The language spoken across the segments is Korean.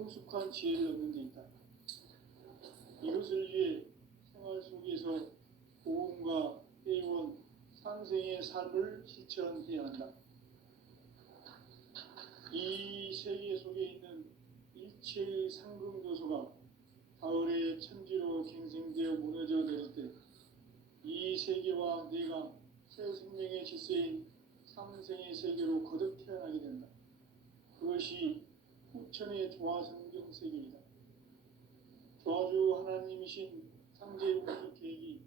성숙한 지혜를 얻는 데 있다. 이것을 위해 생활 속에서 복음과 회원, 상생의 삶을 실천해야 한다. 이 세계 속에 있는 일체의 상승도소가 가을의 천지로 갱생되어 무너져 내릴 때 이 세계와 내가 새 생명의 질서인 상생의 세계로 거듭 태어나게 된다. 그것이 후천의 조화성경 세계이다. 조화주 하나님이신 상제 우주 계획이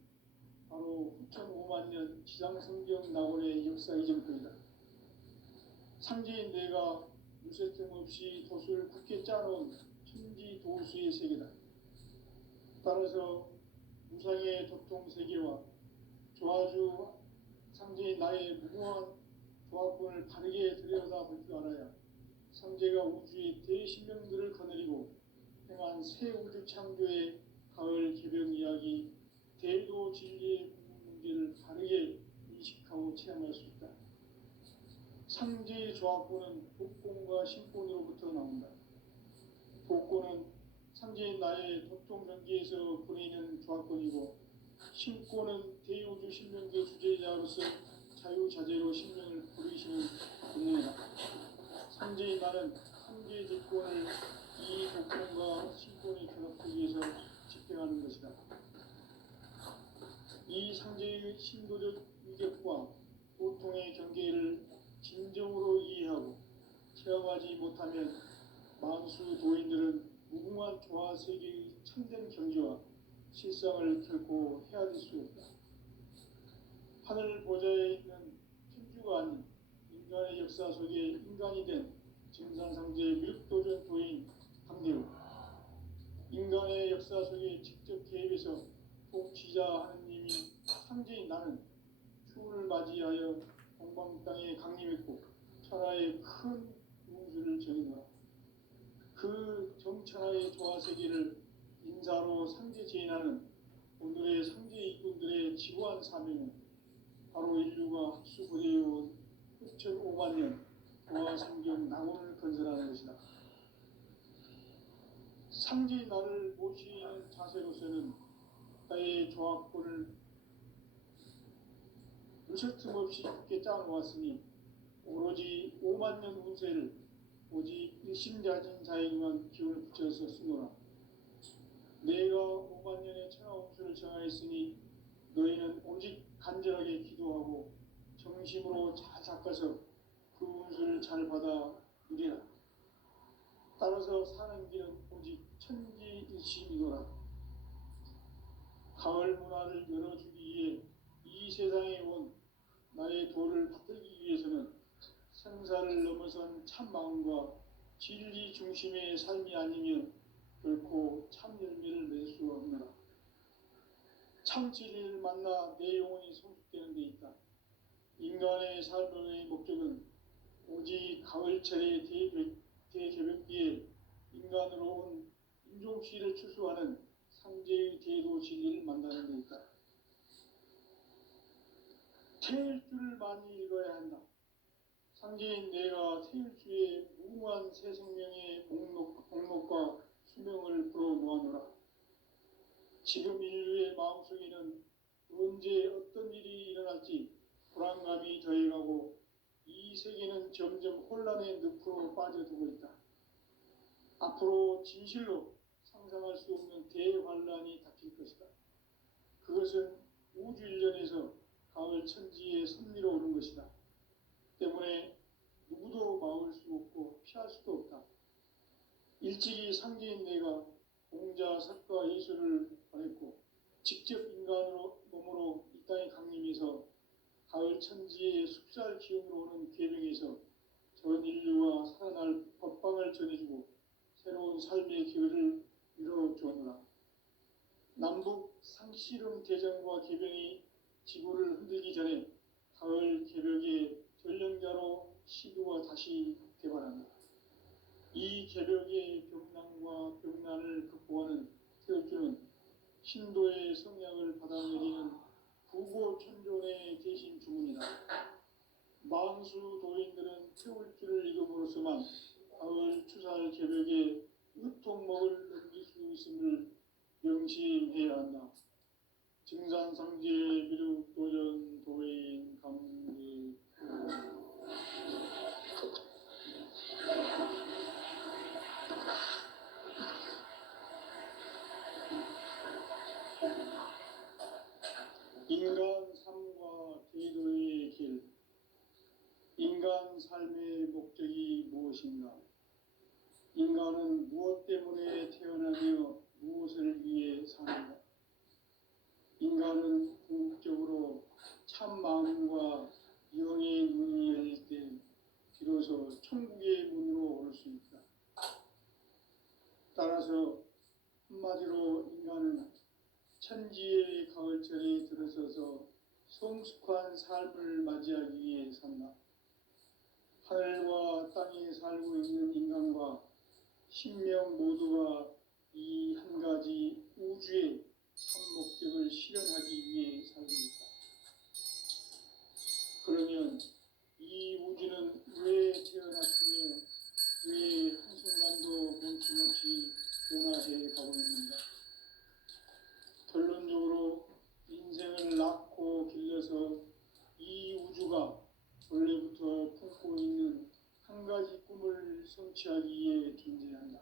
바로 후천 5만 년 지상성경 낙원의 역사 이전부이다. 상제인 내가 유세점 없이 도수를 굳게 짜놓은 천지 도수의 세계다. 따라서 무상의 도통 세계와 조화주 상제인 나의 무궁한 조합권을 바르게 들여다볼 줄 알아야 상제가 우주의 대신명들을 거느리고 행한 새 우주 창조의 가을 개벽 이야기, 대도 진리의 궁극 문제를 바르게 인식하고 체험할 수 있다. 상제의 조합권은 복권과 신권으로부터 나온다. 복권은 상제인 나의 도통 전기에서 보내는 조합권이고, 신권은 대우주 신명계 주제자로서 자유자재로 신명을 부리시는 분야이다. 상제인 나는 상제 직권을 이 복권과 신권의 결합 속에서 집행하는 것이다. 이 상제의 신도적 위격과 보통의 경계를 진정으로 이해하고 체험하지 못하면 만수 도인들은 무궁한 조화 세계의 참된 경지와 실상을 결코 헤아릴 수 없다. 하늘 보좌에 있는 천주가 아닌 인간의 역사 속에 인간이 된 증산상제 미륵도전 도인 강대우, 인간의 역사 속에 직접 개입해서 복지자 하느님인 상제인 나는 추운을 맞이하여 동방 땅에 강림했고 천하의 큰 우주를 정의하라. 그 정천하의 조화세계를 인사로 상제 제인하는 오늘의 상제 이꾼들의 지구한 사명은 바로 인류가 합수부대해온 후천 5만 년 조화성경 낙원을 건설하는 것이다. 상제의 나를 모시는 자세로서는 나의 조합권을 누설 틈 없이 굳게 짜놓았으니 오로지 5만 년 운세를 오직 일심자진 자에게만 기운을 붙여서 쓰노라. 내가 5만 년의 천하 운수를 정하였으니 너희는 오직 간절하게 기도하고 정심으로 잘 닦아서 그 운수를 잘 받아 누리라. 따라서 사는 길은 오직 천지일심이노라. 가을 문화를 열어주기 위해 이 세상에 온 나의 도를 받들기 위해서는 생사를 넘어선 참 마음과 진리 중심의 삶이 아니면 결코 참 열매를 낼 수 없노라. 참 진리를 만나 내 영혼이 성숙되는 데 있다. 인간의 삶의 목적은 오직 가을철의 대개벽기에 인간으로 온 인종시를 추수하는 상제의 대도 진리를 만나는 데 있다. 태일주를 많이 읽어야 한다. 상제인 내가 태일주의 무궁한 새 생명의 목록과 수명을 불어 모아노라. 지금 인류의 마음속에는 언제 어떤 일이 일어날지 불안감이 더해가고 이 세계는 점점 혼란의 늪으로 빠져들고 있다. 앞으로 진실로 상상할 수 없는 대환란이 닥칠 것이다. 그것은 우주 일련에서 가을 천지의 섭리로 오는 것이다. 때문에 누구도 막을 수 없고 피할 수도 없다. 일찍이 상제인 내가 공자, 석가, 예수를 보냈고 직접 인간으로 몸으로 이 땅에 강림해서 가을 천지의 숲살 기운으로 오는 계명에서 전 인류와 살아날 법방을 전해주고 새로운 삶의 기회를 이뤄주었노라. 남북 상씨름 대전과 개병이 지구를 흔들기 전에 가을 개벽의 전령자로 시도가 다시 개발한다. 이 개벽의 병난과 병난을 극복하는 태울주는 신도의 성약을 받아내리는 부고천존의 대신 주문이다. 만수 도인들은 태울주를 읽음으로써만 가을 추살 개벽의 한몫을 넘길 수 있음을 명심해야 한다. 증산상제 미륵도전 도인 감리 인간 삶과 대도의 길. 인간 삶의 목적이 무엇인가? 인간은 무엇 때문에 태어나며 무엇을 위해 사는가? 인간은 궁극적으로 참 마음과 영의 문이 열릴 때 비로소 천국의 문으로 올 수 있다. 따라서 한마디로 인간은 천지의 가을철에 들어서서 성숙한 삶을 맞이하기 위해 산다. 하늘과 땅에 살고 있는 인간과 신명 모두가 이 한 가지 우주의 참 목적을 실현하기 위해 살고 있다. 그러면 이 우주는 왜 태어났으며 왜 한순간도 멈춤없이 변화해 가고 있는가? 결론적으로 인생을 낳고 길러서 이 우주가 원래부터 품고 있는 한 가지 꿈을 성취하기 위해 존재한다.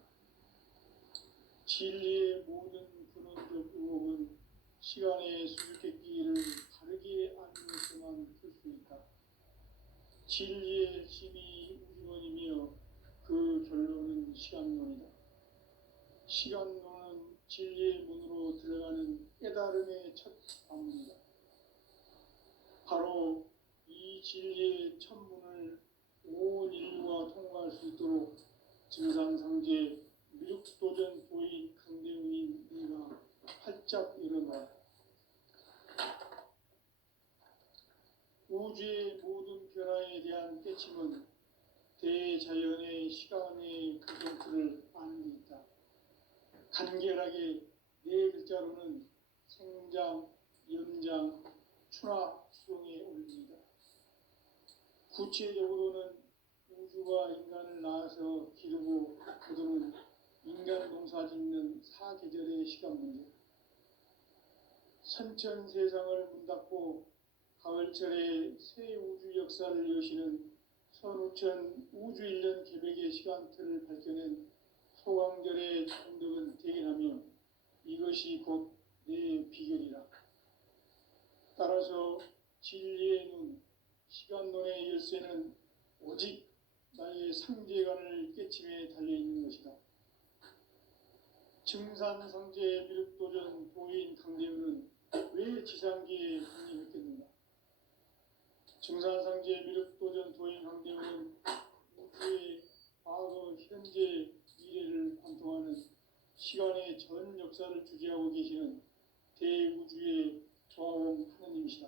진리의 모든 근원적 의혹은 시간의 수수께끼를 다르게 알면서만 풀 수 있다. 진리의 핵심이 우주론이며 그 결론은 시간론이다. 시간론은 진리의 문으로 들어가는 깨달음의 첫 관문이다. 바로 이 진리의 첫 문을 온 인류가 통과할 수 있도록 증산상제 미륵도전 도인 강대우인 네가 활짝 일어나 우주의 모든 변화에 대한 깨침은 대자연의 시간의 구성틀을 아는 데 있다. 간결하게 네 글자로는 생장, 연장, 추나 수동의 원리이다. 구체적으로는 우주가 인간을 낳아서 기르고 거두는 인간 농사 짓는 사계절의 시간 문제. 선천 세상을 문 닫고 가을철에 새 우주 역사를 여시는 선우천 우주 1년 계백의 시간틀을 밝혀낸 소강절의 정덕은 대견하며 이것이 곧 내 비결이라. 따라서 진리의 눈, 시간론의 열쇠는 오직 나의 상제관을 깨침에 달려있는 것이다. 증산상제 미륵도전 도인 강대우는 왜 지상계에 군림했겠는가? 증산상제 미륵도전 도인 강대우는 우주의 과거, 현재, 미래를 관통하는 시간의 전 역사를 주재하고 계시는 대우주의 조화원 하느님이시다.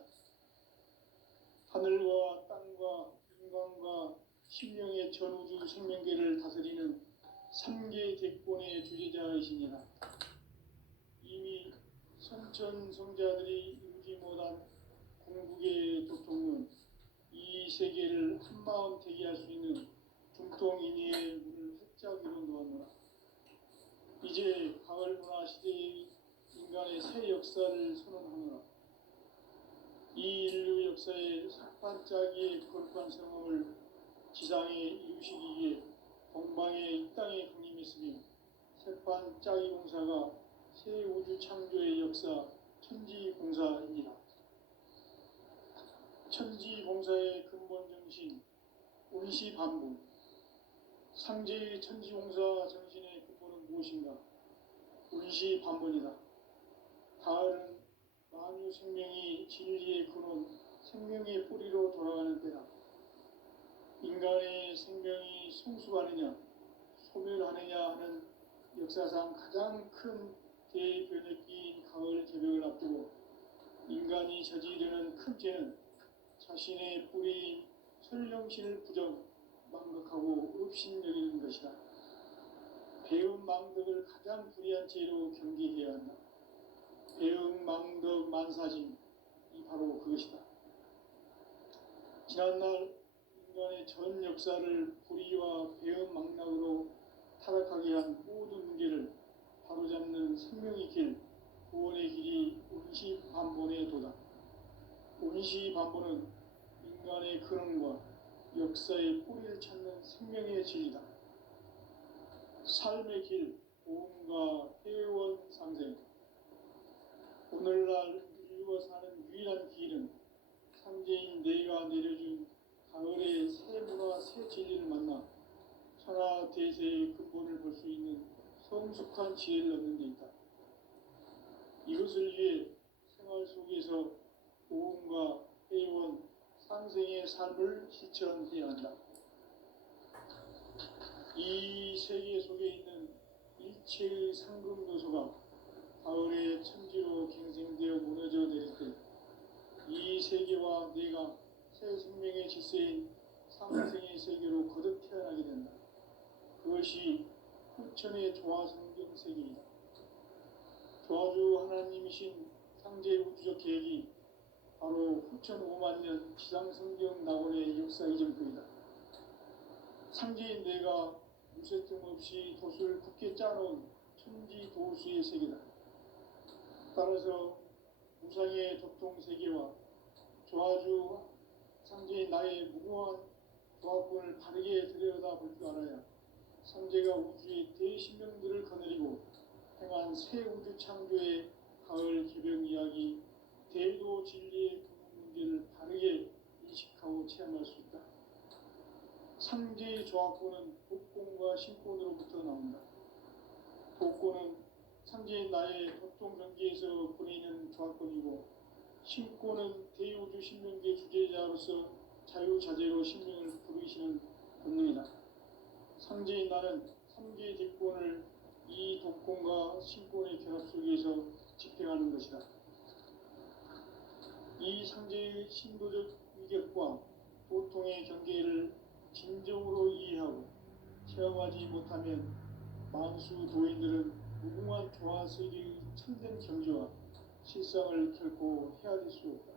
하늘과 땅과 인간과 신령의 전우주 생명계를 다스리는 3계 대권의 주재자이시니라. 이미 선천성자들이 이루지 못한 궁극의 도통은 이 세계를 한마음 되게 할 수 있는 중통인의의 문을 활짝 열어놓았노라. 이제 가을 문화 시대의 인간의 새 역사를 선언하노라. 이 인류 역사의 첫 반짝이의 거룩한 성공을 지상에 이루시기 위해 동방에 이 땅에 강림했으며 새반짝이 공사가 새 우주 창조의 역사 천지공사입니다. 천지공사의 근본 정신 운시반복. 상제의 천지공사 정신의 근본은 무엇인가? 운시반복이다. 가을은 만유 생명이 진리의 근원, 생명의 뿌리로 돌아가는 때다. 인간의 생명이 성숙하느냐, 소멸하느냐 하는 역사상 가장 큰 대변혁기인 가을 개벽을 앞두고 인간이 저지르는 큰 죄는 자신의 뿌리인 설령신을 부정, 망각하고 업신여기는 것이다. 배움 망덕을 가장 불의한 죄로 경계해야 한다. 배움 망덕 만사진, 이 바로 그것이다. 지난날 인간의 전 역사를 불의와 배움 망락으로 타락하게 한 모든 문제를 바로잡는 생명의 길, 구원의 길이 온시반본에 도다. 온시반본은 인간의 근원과 역사의 뿌리를 찾는 생명의 진리다. 삶의 길, 보험과 회원 상생. 오늘날 인류가 사는 유일한 길은 삼재인 내가 내려준 가을의 새 문화 새 진리를 만나 천하 대세의 근본을 볼 수 있는 성숙한 지혜를 얻는 데 있다. 이것을 위해 생활 속에서 보험과 회원, 상생의 삶을 실천해야 한다. 이 세계 속에 있는 일체의 상금 요소가 가을의 천지로 갱생되어 무너져 내릴 때 이 세계와 내가 새 생명의 질서인 상생의 세계로 거듭 태어나게 된다. 그것이 후천의 조화성경 세계이다. 조화주 하나님이신 상제 우주적 계획이 바로 후천 5만 년 지상성경 낙원의 역사 이전표이다. 상제인 내가 무쇠뜸 없이 돛을 굳게 짜놓은 천지 도수의 세계다. 따라서 무상의 도통 세계와 조화주 상제인 나의 무궁한 조합권을 바르게 들여다볼 줄 알아야 상제가 우주의 대신명들을 거느리고 행한 새 우주 창조의 가을 개병 이야기, 대도 진리의 근원 문제를 바르게 인식하고 체험할 수 있다. 상제의 조합권은 복권과 신권으로부터 나온다. 복권은 상제인 나의 도통 경계에서 보내는 조합권이고, 신권은 대우주 신명계 주제자로서 자유자재로 신명을 부르시는 본능이다. 상제인 나는 삼계 대권을 이 독권과 신권의 결합 속에서 집행하는 것이다. 이 상제의 신도적 위격과 도통의 경계를 진정으로 이해하고 체험하지 못하면 만수 도인들은 무궁한 조화세계의 참된 경지와 실상을 결코 헤아릴 수 없다.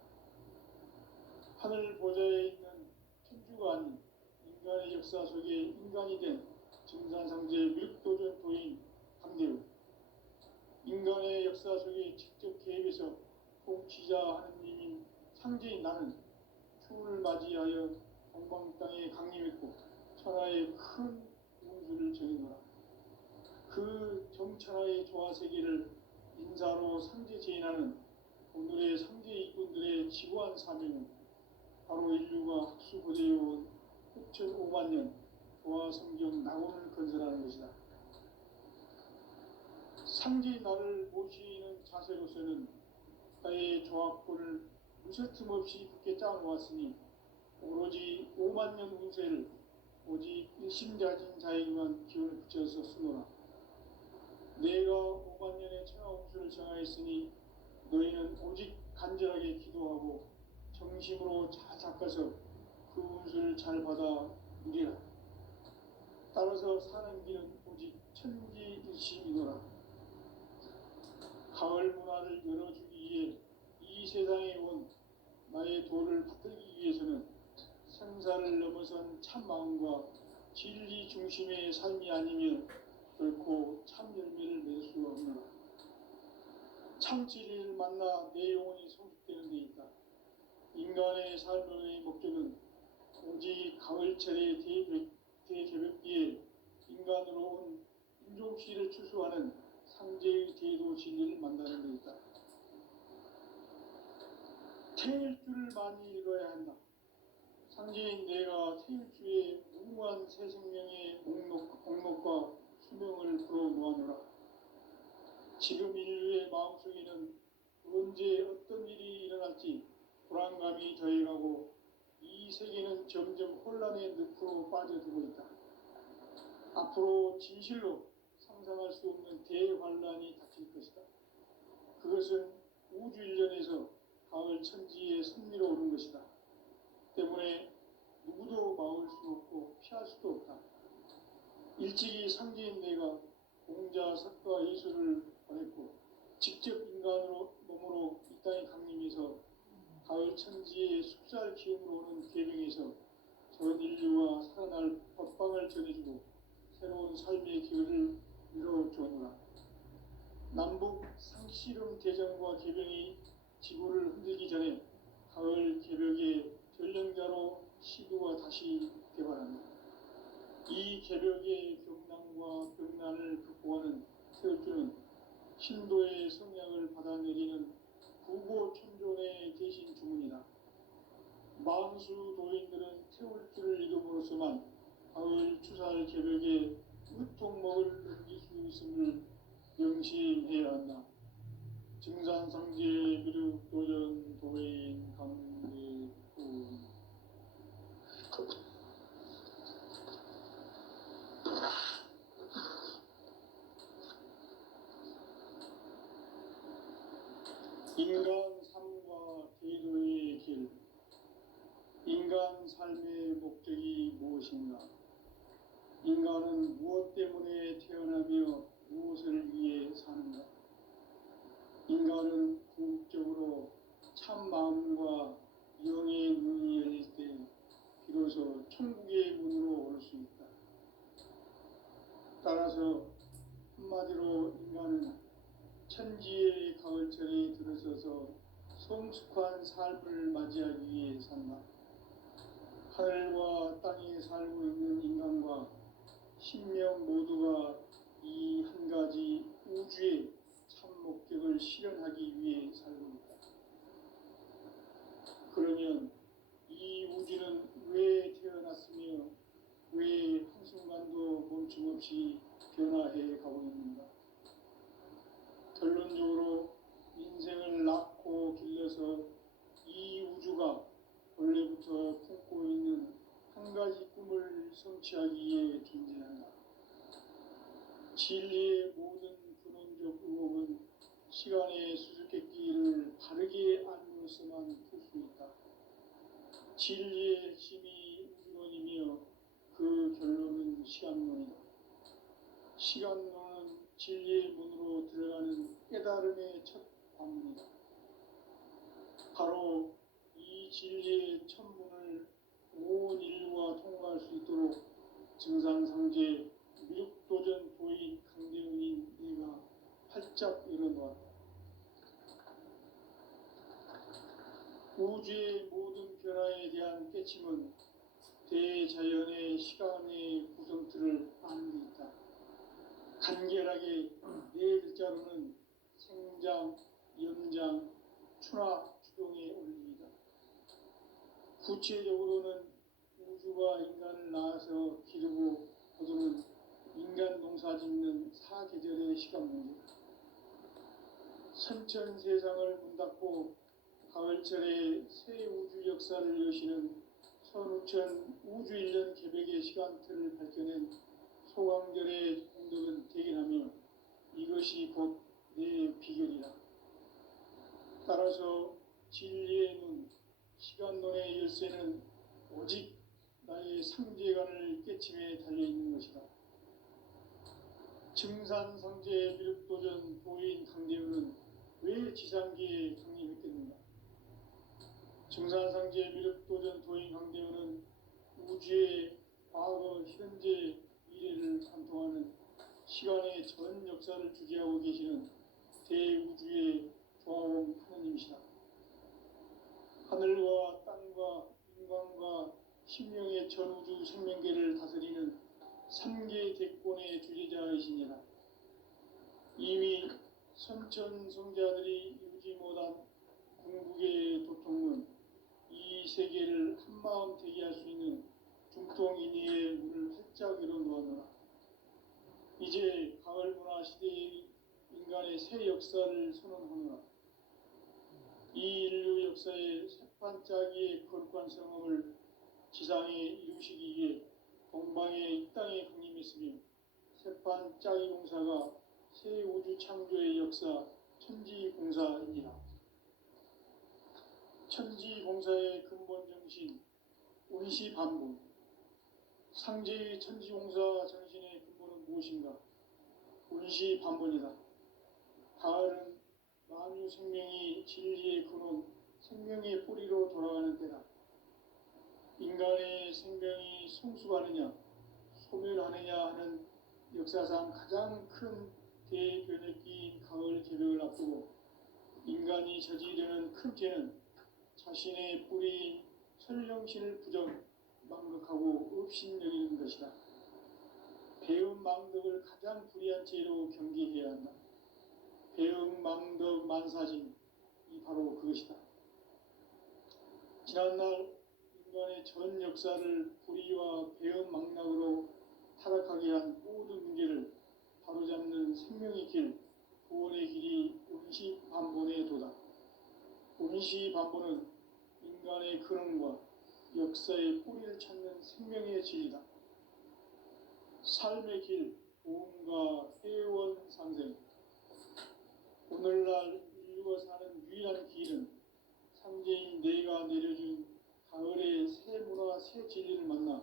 하늘 보좌에 있는 천주가 아닌 인간의 역사 속에 인간이 된 증산상제 미륵도전 도인 감대우, 인간의 역사 속에 직접 개입해서 통치자 하느님인 상제인 나는 추운을 맞이하여 동방 땅에 강림했고 천하의 큰 운수를 정해놓아 그 정천하의 조화세계를 인사로 상제 제인하는 오늘의 상제 일꾼들의 지구한 사명은 바로 인류가 학수고대해온 후천 5만 년 조화성경 낙원을 건설하는 것이다. 상제의 나를 모시는 자세로서는 나의 조합권을 무쇠틈 없이 굳게 짜놓았으니 오로지 5만 년 운세를 오직 일심자진 자에게만 기운을 붙여서 쓰노라. 내가 5만 년의 천하 운수를 정하였으니 너희는 오직 간절하게 기도하고 정심으로 잘 닦아서 그 운수를 잘 받아 누리라. 따라서 사는 길은 오직 천지일심이노라. 가을 문화를 열어주기 위해 이 세상에 온 나의 도를 받들기 위해서는 생사를 넘어선 참 마음과 진리 중심의 삶이 아니면 결코 참 열매를 맺을 수가 없노라. 참 진리를 만나 내 영혼이 성숙되는 데 있다. 인간의 삶의 목적은 오직 가을철의 대개벽기에 인간으로 온 인종시를 추수하는 상제의 대도 진리를 만나는 데 있다. 태일주를 많이 읽어야 한다. 상제인 내가 태일주의 무궁한 새 생명의 목록과 수명을 불어놓아노라. 지금 인류의 마음속에는 언제 어떤 일이 일어날지 불안감이 더해가고 이 세계는 점점 혼란의 늪으로 빠져들고 있다. 앞으로 진실로 상상할 수 없는 대환란이 닥칠 것이다. 그것은 우주 일련에서 가을 천지의 섭리로 오는 것이다. 때문에 누구도 막을 수 없고 피할 수도 없다. 일찍이 상제인 내가 공자, 석가, 예수를 보냈고 직접 인간으로 몸으로 이 땅에 강림해서 가을 천지의 숲살 기운으로 오는 계명에서 전 인류와 살아날 법방을 전해주고 새로운 삶의 기회를 열어주노라. 남북 상씨름 대전과 개병이 지구를 흔들기 전에 가을 개벽의 전령자로 시도가 다시 개발한다. 이 개벽의 경난과 병난을 극복하는 태울주는 신도의 성약을 받아내리는 구고천존의 대신 주문이다. 만수 도인들은 태울주를 이름으로서만 가을 추살 개벽의 으통목을 넘길 수 있음을 명심해야 한다. 증산상제 미륵 도전 도인 강대군. 인간 삶과 계도의 길. 인간 삶의 목적이 무엇인가? 인간은 무엇 때문에 태어나며 무엇을 위해 사는가? 인간은 궁극적으로 참 마음과 영의 문이 열릴 때 비로소 천국의 문으로 올 수 있다. 따라서 한마디로 인간은 천지의 가을철에 들어서서 성숙한 삶을 맞이하기 위해 산다. 하늘과 땅에 살고 있는 인간과 신명 모두가 이 한 가지 우주의 참 목적을 실현하기 위해 살고 있다. 그러면 이 우주는 왜 태어났으며 왜 한순간도 멈춤없이 변화해 가고 있는가? 결론적으로 인생을 낳고 길러서 이 우주가 원래부터 품고 있는 한 가지 꿈을 성취하기 위해 존재한다. 진리의 모든 근원적 의혹은 시간의 수수께끼를 바르게 알므로서만 풀 수 있다. 진리의 핵심이 우주론이며 그 결론은 시간론이다. 시간론은 진리의 문으로 들어가는 깨달음의 첫 관문이다. 바로 이 진리의 첫 문을 온 인류가 통과할 수 있도록 증산상제 미륵도전 도인 강대훈인 내가 활짝 열어놓았다. 우주의 모든 변화에 대한 깨침은 대자연의 시간의 구성틀을 아는 데 있다. 간결하게 네 글자로는 생장, 연장, 추락, 추동의 원리이다. 구체적으로는 우주가 인간을 낳아서 기르고 거두는 인간 농사 짓는 사계절의 시간 문제. 선천 세상을 문 닫고 가을철에 새 우주 역사를 여시는 선우천 우주 1년 개벽의 시간틀을 밝혀낸 소강절의 공덕은 대견하며 이것이 곧 내 비결이다. 따라서 진리의 문, 시간론의 열쇠는 오직 나의 상제관을 깨침에 달려있는 것이다. 증산상제 미륵도전 도인 강대훈은 왜 지상계에 강림했겠는가? 증산상제 미륵도전 도인 강대훈은 우주의 과거, 현재, 미래를 관통하는 시간의 전 역사를 주재하고 계시는 대우주의 조화원 하느님이시다. 하늘과 땅과 인간과 신명의 전우주 생명계를 다스리는 삼계 대권의 주재자이시니라. 이미 선천성자들이 이루지 못한 궁극의 도통은 이 세계를 한마음 되게 할 수 있는 중통인의의 문을 활짝 열어놓았노라. 이제 가을 문화 시대의 인간의 새 역사를 선언하노라. 이 인류 역사의 새반짝이의 거룩한 성험을 지상에 이루시기 위해 동방의 이 땅에 강림했으며 새반짝이 공사가 새 우주 창조의 역사 천지공사입니다. 천지공사의 근본 정신 운시반복. 상제의 천지공사 정신의 근본은 무엇인가? 운시반복이다. 가을은 만유 생명이 진리의 근원, 생명의 뿌리로 돌아가는 때다. 인간의 생명이 성숙하느냐, 소멸하느냐 하는 역사상 가장 큰 대변혁기인 가을 개벽을 앞두고 인간이 저지르는 큰 죄는 자신의 뿌리인 설령신을 망각하고 업신여기는 것이다. 배은망덕을 가장 불의한 죄로 경계해야 한다. 배은망덕 만사진이 바로 그것이다. 지난날 인간의 전 역사를 불의와 배은망락으로 타락하게 한 모든 문제를 바로잡는 생명의 길, 구원의 길이 운시반본의 도다. 운시반본은 인간의 근원과 역사의 뿌리를 찾는 생명의 진리다. 삶의 길, 보험과 애원상생. 오늘날 인류가 사는 유일한 길은 상제인 내가 내려준 가을의 새 문화, 새 진리를 만나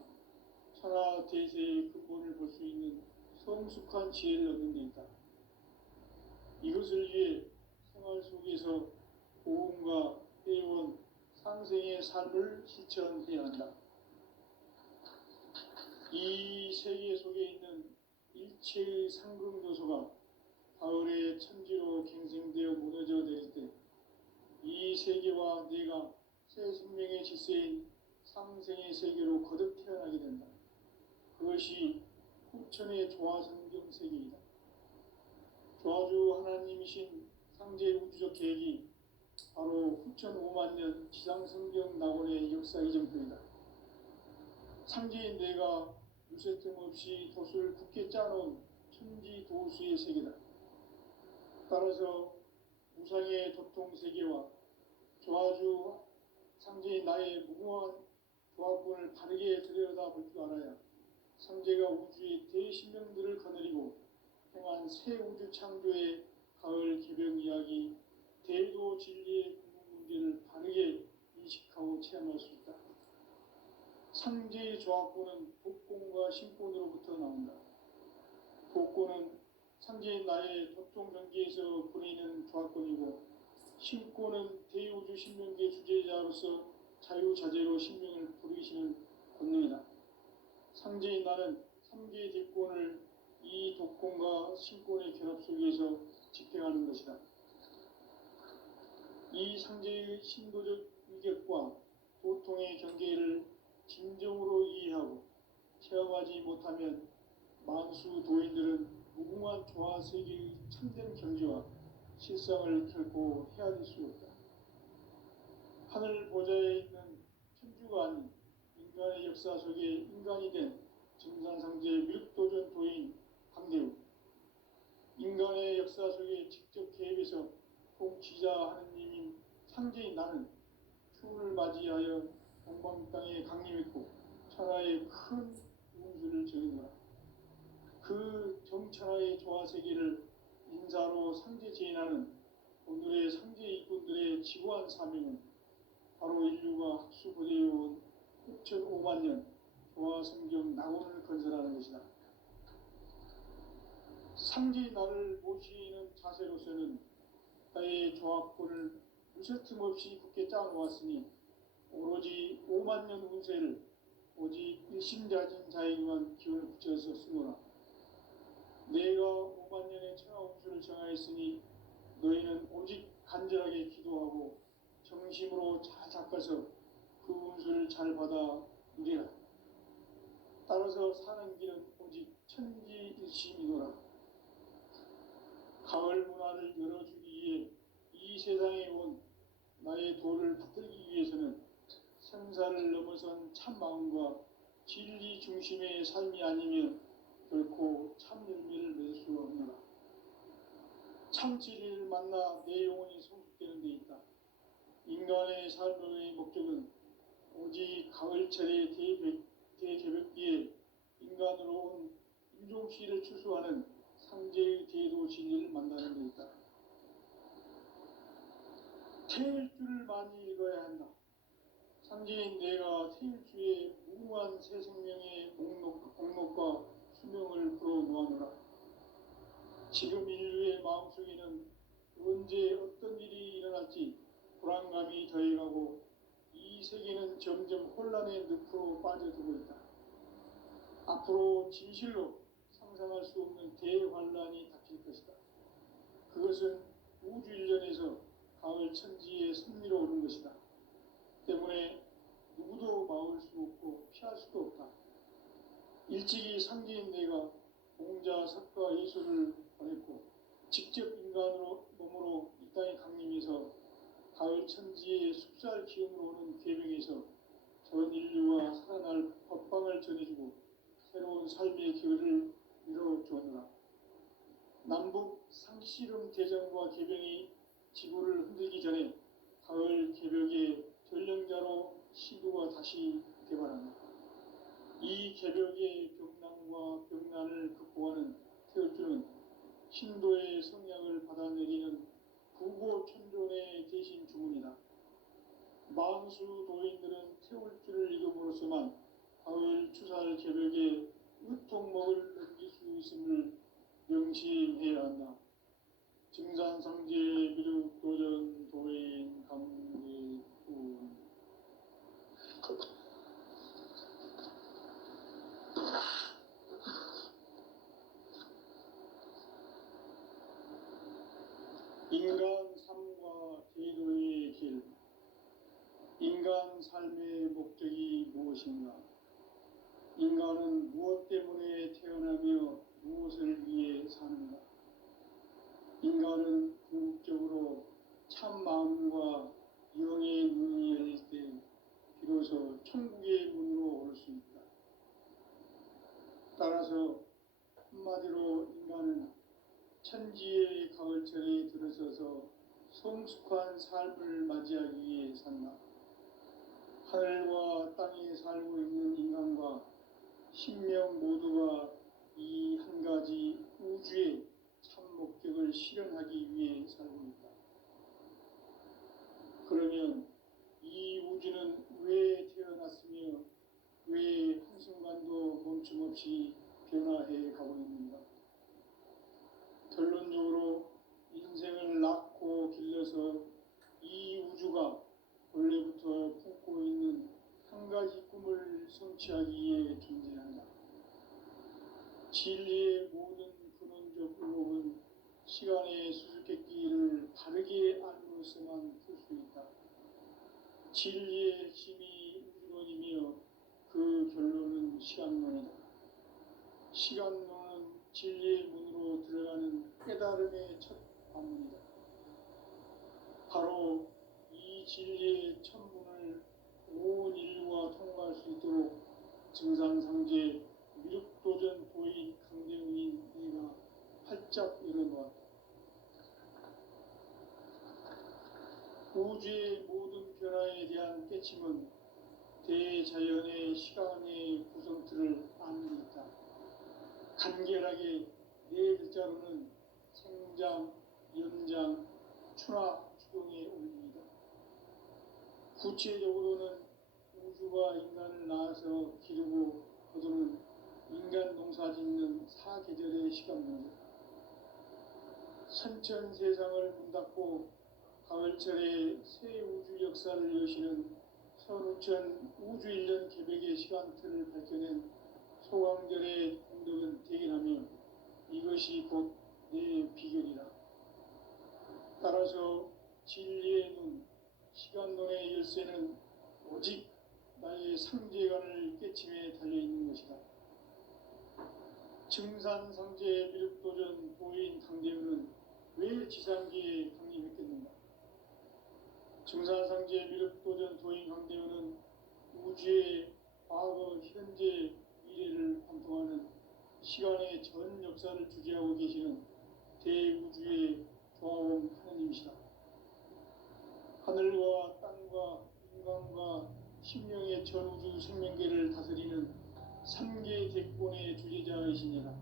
천하 대세의 근본을 볼 수 있는 성숙한 지혜를 얻는 데 있다. 이것을 위해 생활 속에서 보험과 애원, 상생의 삶을 실천해야 한다. 이 세계 속에 있는 일체의 상급 요소가 가을의 천지로 갱생되어 무너져 내릴 때 이 세계와 내가 새 생명의 질서인 상생의 세계로 거듭 태어나게 된다. 그것이 후천의 조화성경 세계이다. 조화주 하나님이신 상제 우주적 계획이 바로 후천 5만 년 지상성경 낙원의 역사 이정표이다. 상제인 내가 무쇠 틈 없이 돛을 굳게 짜놓은 천지도수의 세계다. 따라서 무상의 도통 세계와 조화주 상제인 나의 무궁한 조합권을 바르게 들여다볼 줄 알아야 상제가 우주의 대신명들을 거느리고 행한 새 우주 창조의 가을 개벽 이야기, 대도 진리의 궁극 문제를 바르게 인식하고 체험할 수 있다. 상제의 조합권은 독권과 신권으로부터 나온다. 독권은 상제인 나의 도통 경계에서 부리는 조합권이고, 신권은 대우주 신명계 주제자로서 자유자재로 신명을 부리시는 권능이다. 상제인 나는 3개의 대권을 이 독권과 신권의 결합 속에서 집행하는 것이다. 이 상제의 신도적 위격과 도통의 경계를 진정으로 이해하고 체험하지 못하면 만수 도인들은 무궁한 조화 세계의 참된 경지와 실상을 결코 헤아릴 수 없다. 하늘 보좌에 있는 천주가 아닌 인간의 역사 속에 인간이 된 증산상제 밀도전 도인 강대우, 인간의 역사 속에 직접 개입해서 통치자 하느님인 상제인 나는 추운을 맞이하여 동방 땅에 강림했고 천하의 큰 운수를 정해놓아 그 정천하의 조화세계를 인사로 상제 제인하는 오늘의 상제 일꾼들의 지구한 사명은 바로 인류가 학수고대해온 6,5만 년 조화성경 낙원을 건설하는 것이다. 상제 나를 모시는 자세로서는 나의 조합권을 무쇠틈 없이 굳게 짜놓았으니 오로지 5만 년 운세를 오직 일심자진 자에게만 기운을 붙여서 쓰노라. 내가 5만 년의 천하 운수를 정하였으니 너희는 오직 간절하게 기도하고 정심으로 잘 닦아서 그 운수를 잘 받아 누리라. 따라서 사는 길은 오직 천지일심이노라. 가을 문화를 열어주기 위해 이 세상에 온 나의 도를 받들기 위해서는 생사를 넘어선 참 마음과 진리 중심의 삶이 아니면 결코 참 열매를 맺을 수 없노라. 참 진리를 만나 내 영혼이 성숙되는 데 있다. 인간의 삶의 목적은 오직 가을철의 대개벽기에 인간으로 온 인종씨를 추수하는 상제의 대도 진리를 만나는 데 있다. 태일주를 많이 읽어야 한다. 상제인 내가 태일주의 무궁한 새 생명의 목록과 수명을 풀어놓아노라. 지금 인류의 마음속에는 언제 어떤 일이 일어날지 불안감이 더해가고 이 세계는 점점 혼란의 늪으로 빠져들고 있다. 앞으로 진실로 상상할 수 없는 대환란이 닥칠 것이다. 그것은 우주 일련에서 가을 천지의 섭리로 오는 것이다. 때문에 누구도 막을 수 없고 피할 수도 없다. 일찍이 상계인 내가 공자, 석가, 예수를 보냈고 직접 인간으로 몸으로 이 땅에 강림해서 가을 천지의 숲살 기운으로 오는 계명에서 전 인류와 살아날 법방을 전해주고 새로운 삶의 기회를 이뤄주었노라. 남북 상씨름 대전과 개병이 지구를 흔들기 전에 가을 개벽의 전령자로 시구가 다시 개발한다. 이 개벽의 병난과 병난을 극복하는 태울주는 신도의 성약을 받아내리는 부고천존의 대신 주문이다. 만수 도인들은 태울주를 이름으로서만 가을 추살 개벽의 으통목을 넘길 수 있음을 명심해야 한다. 증산상제 미륵도전 도인 감리군. 인간 삶과 제도의 길. 인간 삶의 목적이 무엇인가? 인간은 무엇 때문에 태어나며 무엇을 위해 사는가? 인간은 궁극적으로 참 마음과 영의 문이 열릴 때 비로소 천국의 문으로 올 수 있다. 따라서 한마디로 인간은 천지의 가을철에 들어서서 성숙한 삶을 맞이하기 위해 산다. 하늘과 땅에 살고 있는 인간과 신명 모두가 이 한 가지 우주의 참 목적을 실현하기 위해 살고 있다. 그러면 이 우주는 왜 태어났으며 왜 한순간도 멈춤없이 변화해 가고 있는가? 결론적으로 인생을 낳고 길러서 이 우주가 원래부터 품고 있는 한 가지 꿈을 성취하기 위해 존재한다. 진리의 모든 근원적 의혹은 시간의 수수께끼를 바르게 알므로서만 풀 수 있다. 진리의 핵심이 우주론이며 그 결론은 시간론이다. 시간론은 진리의 문으로 들어가는 깨달음의 첫 관문이다. 바로 이 진리의 첫 문을 온 인류가 통과할 수 있도록 증산상제 미륵도전 도인 강대웅인 내가 활짝 열어놓았다. 우주의 모든 변화에 대한 깨침은 대자연의 시간의 구성틀을 아는 데 있다. 간결하게 네 글자로는 생장, 연장, 추나 추동의 원리이다. 구체적으로는 우주가 인간을 낳아서 기르고 거두는 인간 농사 짓는 사계절의 시간론이다. 선천 세상을 문 닫고 가을철에 새 우주 역사를 여시는 선우천 우주 1년 개벽의 시간틀을 밝혀낸 소강절의 공덕은 대견하며 이것이 곧 내 비결이라. 따라서 진리의 눈, 시간론의 열쇠는 오직 나의 상제관을 깨침에 달려있는 것이다. 증산상제 미륵도전 도인 강대우는 왜 지상기에 강림했겠는가? 증산상제 미륵도전 도인 강대우는 우주의 과거, 현재, 미래를 관통하는 시간의 전 역사를 주재하고 계시는 대우주의 조화원 하느님이시다. 하늘과 땅과 인간과 심령의 전우주 생명계를 다스리는 삼계 객본의 주제자이시니라.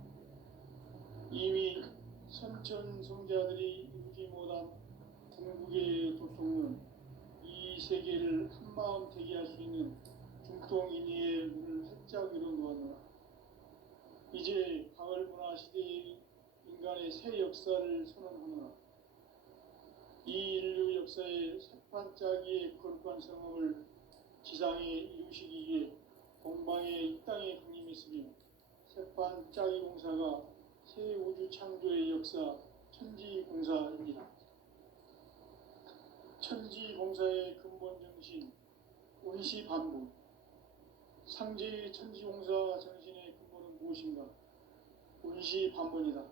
이미 선천성자들이 이루지 못한 궁극의 도통론, 이 세계를 한마음 되게 할 수 있는 중통인의의 문을 활짝 열어놓았노라. 이제 가을 문화 시대의 인간의 새 역사를 선언하노라. 이 인류 역사의 새반짝이의 거룩한 성업을 지상에 이루시기 위해 동방의 이 땅에 강림했으며 세판 짜기 공사가 새 우주 창조의 역사 천지공사입니다. 천지공사의 근본 정신 원시반복. 상제의 천지공사 정신의 근본은 무엇인가? 원시반복이다.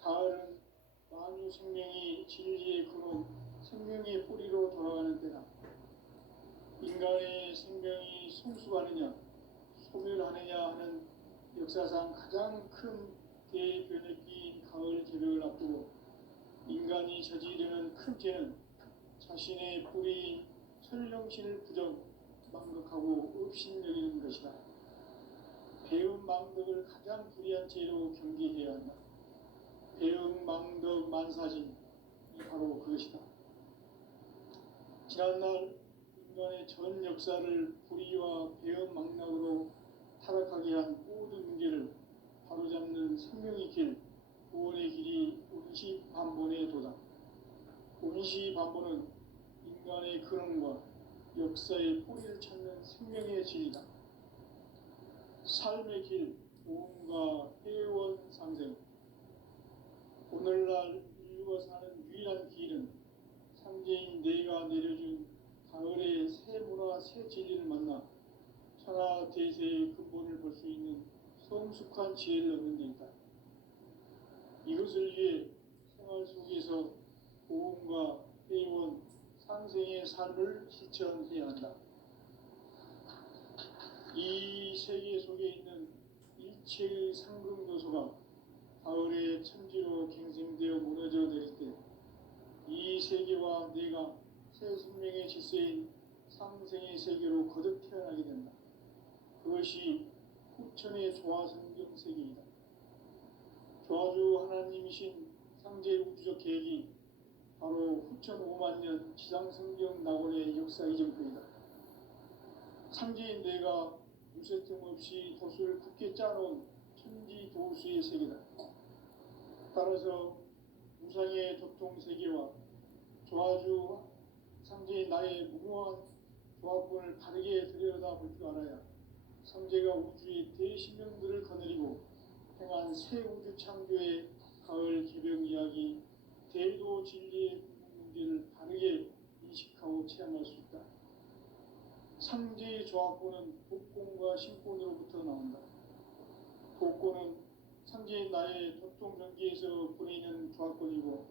가을은 만유 생명이 진리의 근원, 생명의 뿌리로 돌아가는 때다. 인간의 생명이 성숙하느냐, 소멸하느냐 하는 역사상 가장 큰 대변혁기인 가을 개벽을 앞두고 인간이 저지르는 큰 죄는 자신의 뿌리인 설령신을 망각하고 업신여기는 것이다. 배은망덕을 가장 불의한 죄로 경계해야 한다. 배은망덕 만사진이 바로 그것이다. 지난날 인간의 전 역사를 불의와 배은망락으로 타락하게 한 모든 문제를 바로잡는 생명의 길, 구원의 길이 원시반본의 도다. 원시반본은 인간의 근원과 역사의 뿌리를 찾는 생명의 진리다. 삶의 길, 보험과 회원 상생. 오늘날 인류가 사는 유일한 길은 상제인 내가 내려준 가을의 새 문화, 새 진리를 만나 천하 대세의 근본을 볼 수 있는 성숙한 지혜를 얻는 데 있다. 이것을 위해 생활 속에서 보험과 회원, 상생의 삶을 실천해야 한다. 이 세계 속에 있는 일체의 상급 요소가 가을의 천지로 갱생되어 무너져 내릴 때 이 세계와 내가 새 생명의 질서인 상생의 세계로 거듭 태어나게 된다. 그것이 후천의 조화성경 세계이다. 조화주 하나님이신 상제 우주적 계획이 바로 후천 5만 년 지상성경 낙원의 역사 이정표이다. 상제인 내가 무쇠틈 없이 도수를 굳게 짜놓은 천지 도수의 세계다. 따라서 무상의 도통세계와 조화주 상제인 나의 무모한 조합권을 바르게 들여다볼 줄 알아야 상제가 우주의 대신명들을 거느리고 행한 새 우주 창조의 가을 개벽 이야기, 대도 진리의 문제를 바르게 인식하고 체험할 수 있다. 상제의 조합권은 독권과 신권으로부터 나온다. 독권은 상제인 나의 도통전기에서 보내는 조합권이고,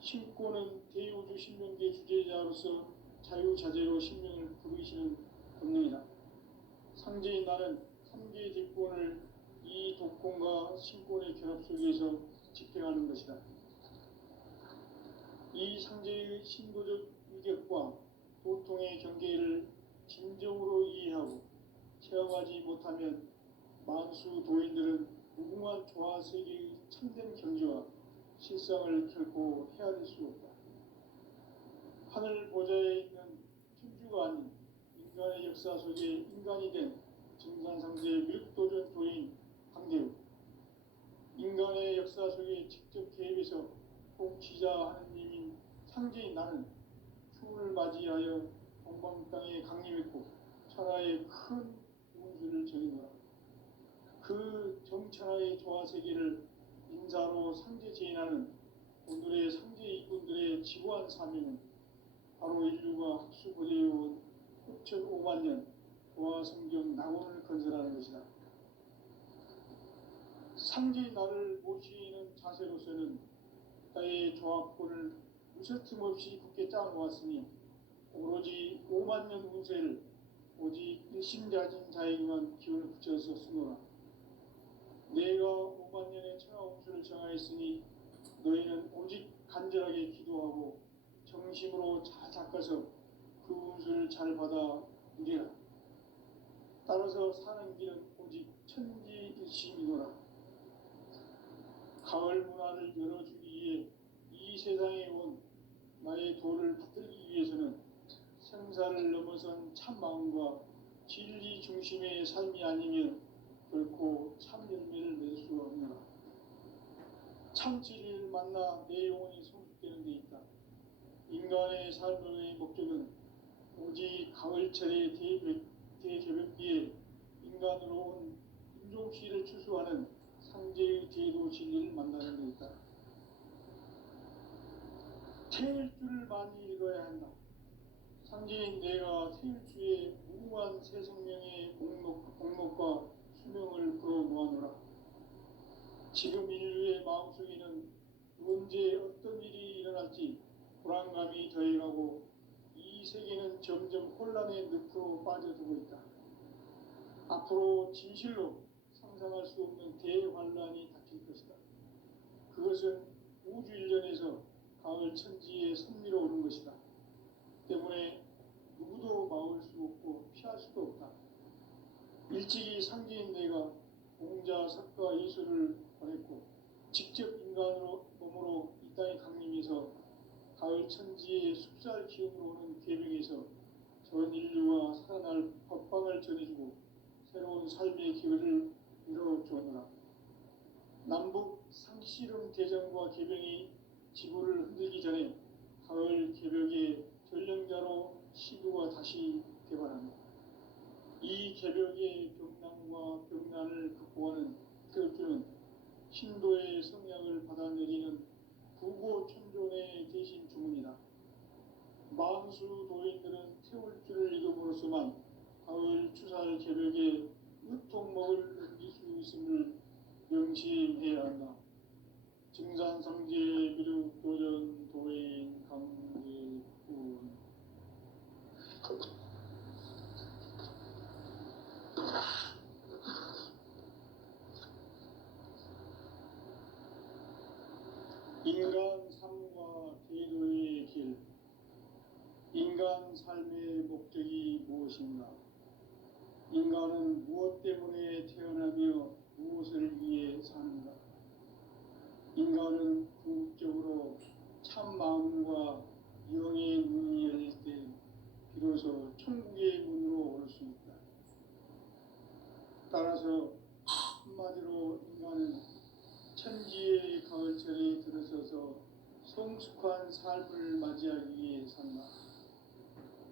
신권은 대우주 신명계 주제자로서 자유자재로 신명을 부르시는 권능이다. 상제인 나는 3개의 대권을 이 독권과 신권의 결합 속에서 집행하는 것이다. 이 상제의 신도적 위격과 도통의 경계를 진정으로 이해하고 체험하지 못하면 만수 도인들은 무궁한 조화세계의 참된 경지와 실상을 결코 헤아릴 수 없다. 하늘 보좌에 있는 천주가 아닌 인간의 역사 속에 인간이 된 증산상제 미륵도전 도인 강대우, 인간의 역사 속에 직접 개입해서 통치자 하느님인 상제인 나는 추운을 맞이하여 동방 땅에 강림했고 천하의 큰 운수를 정의노라. 그 정천하의 조화세계를 인사로 상제 제인하는 오늘의 상제 이꾼들의 지구한 사명은 바로 인류가 학수고대해온 6,5만 년 조화성경 낙원을 건설하는 것이다. 상제의 나를 모시는 자세로서는 나의 조합권을 무쇠틈 없이 굳게 짜놓았으니 오로지 5만 년 운세를 오직 일심자진 자에게만 기운을 붙여서 쓰노라. 내가 5만 년의 천하 운수를 정하였으니 너희는 오직 간절하게 기도하고 정심으로 잘 닦아서 그 운수를 잘 받아 누리라. 따라서 사는 길은 오직 천지일심이노라. 가을 문화를 열어주기 위해 이 세상에 온 나의 도를 받들기 위해서는 생사를 넘어선 참 마음과 진리 중심의 삶이 아니면 결코 참 열매를 맺을 수가 없노라. 참 진리를 만나 내 영혼이 성숙되는 데 있다. 인간의 삶의 목적은 오직 가을철의 대개벽기에 인간으로 온 세종시를 추수하는 상제의 제도 진리를 만나는 데 있다. 태일주를 많이 읽어야 한다. 상제인 내가 태일주의 무궁한 새 생명의 목록과 수명을 풀어 모아노라. 지금 인류의 마음속에는 언제 어떤 일이 일어날지 불안감이 더해가고 이 세계는 점점 혼란의 늪으로 빠져들고 있다. 앞으로 진실로 상상할 수 없는 대환란이 닥칠 것이다. 그것은 우주 일련에서 가을 천지에 선미로 오는 것이다. 때문에 누구도 막을 수 없고 피할 수도 없다. 일찍이 상제인 내가 공자, 석가, 예수를 보냈고 직접 인간으로 몸으로 이 땅에 강림해서 가을 천지의 숲살 기운으로 오는 계명에서 전 인류와 살아날 법방을 전해주고 새로운 삶의 기회를 이뤄주었노라. 남북 상씨름 대전과 계병이 지구를 흔들기 전에 가을 개벽의 전령자로 시구가 다시 개발합니다. 이 개벽의 병난과 병난을 극복하는 태울주는 신도의 성약을 받아내리는 구고천존의 대신 주문이다. 만수 도인들은 태울주를 읽음으로써만 가을 추살 개벽의 으통목을 넘길 수 있음을 명심해야 한다. 증산상제 미륵도전 도인 강제군. 인간 삶과 제도의 길. 인간 삶의 목적이 무엇인가? 인간은 무엇 때문에 태어나며 무엇을 위해 사는가? 인간은 궁극적으로 참 마음과 영의 문이 열릴 때 비로소 천국의 문으로 올 수 있다. 따라서 한마디로 인간은 천지의 가을철에 들어서서 성숙한 삶을 맞이하기 위해 산다.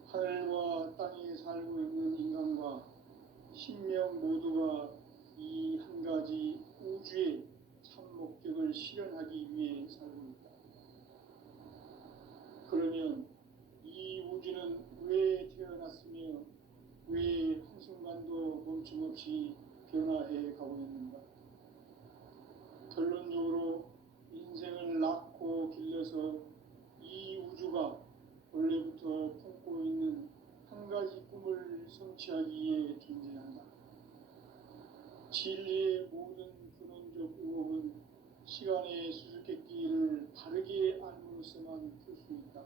하늘과 땅에 살고 있는 인간과 신명 모두가 이 한 가지 우주의 참 목적을 실현하기 위해 살고 있다. 그러면 이 우주는 왜 태어났으며 왜 한순간도 멈춤없이 변화해 가고 있는가? 결론적으로 인생을 낳고 길러서 이 우주가 원래부터 품고 있는 한 가지 꿈을 성취하기 위해 존재한다. 진리의 모든 근원적 의혹은 시간의 수수께끼를 바르게 알므로서만 풀 수 있다.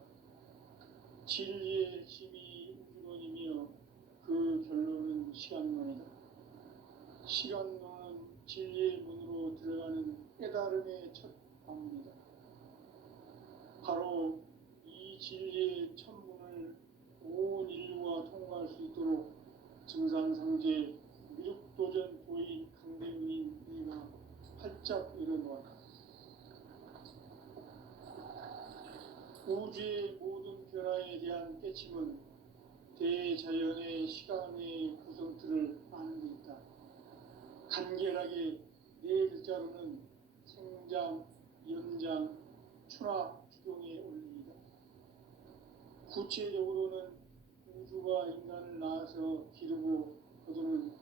진리의 핵심이 우주론이며 그 결론은 시간론이다. 시간론은 진리의 문으로 들어가는 깨달음의 첫 방문이다. 바로 이 진리의 첫 문을 온 인류가 통과할 수 있도록 증산상제 미륵도전 도인 강대문인 내가 활짝 일어놓았다. 우주의 모든 변화에 대한 깨침은 대자연의 시간의 구성틀을 아는 데 있다. 간결하게 네 글자로는 생장, 연장, 추나 추동의 원리이다. 구체적으로는 우주가 인간을 낳아서 기르고 거두는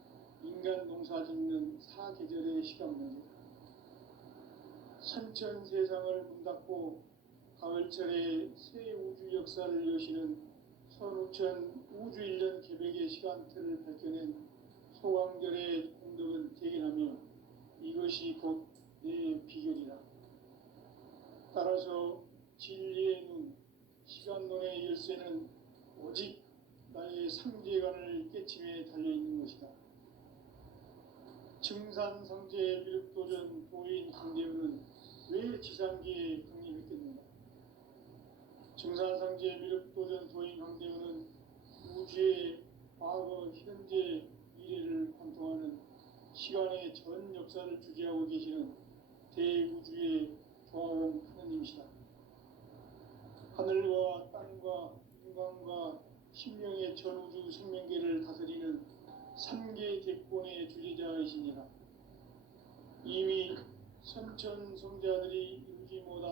인간 농사 짓는 사계절의 시간론이다. 선천 세상을 문 닫고 가을철에 새 우주 역사를 여시는 선우천 우주 일년 개백의 시간틀을 밝혀낸 소강절의 공덕은 대견하며 이것이 곧 내 비결이다. 따라서 진리의 눈, 시간론의 열쇠는 오직 나의 상제관을 깨침에 달려있는 것이다. 증산상제 미륵도전 도인 강대문은 왜 지상계에 강림했겠는가? 증산상제 미륵도전 도인 강대문은 우주의 과거, 현재, 미래를 관통하는 시간의 전 역사를 주재하고 계시는 대우주의 조화원 하느님이시다. 하늘과 땅과 인간과 신명의 전우주 생명계를 다스리는 삼계 대권의 주재자이시니라. 이미 선천 성자들이 이루지 못한